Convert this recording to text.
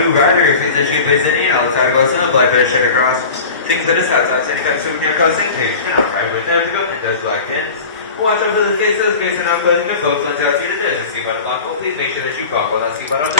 new rider, things that you've been in, all the time goes in the black bed shit across. Things that is outside, so you got to your cousin cage. And I'm right with them to go in those black bins. Watch out for those gates, and I'm putting the folks on out to your desk. See about a buckle. Please make sure that you buckle. Let's see about a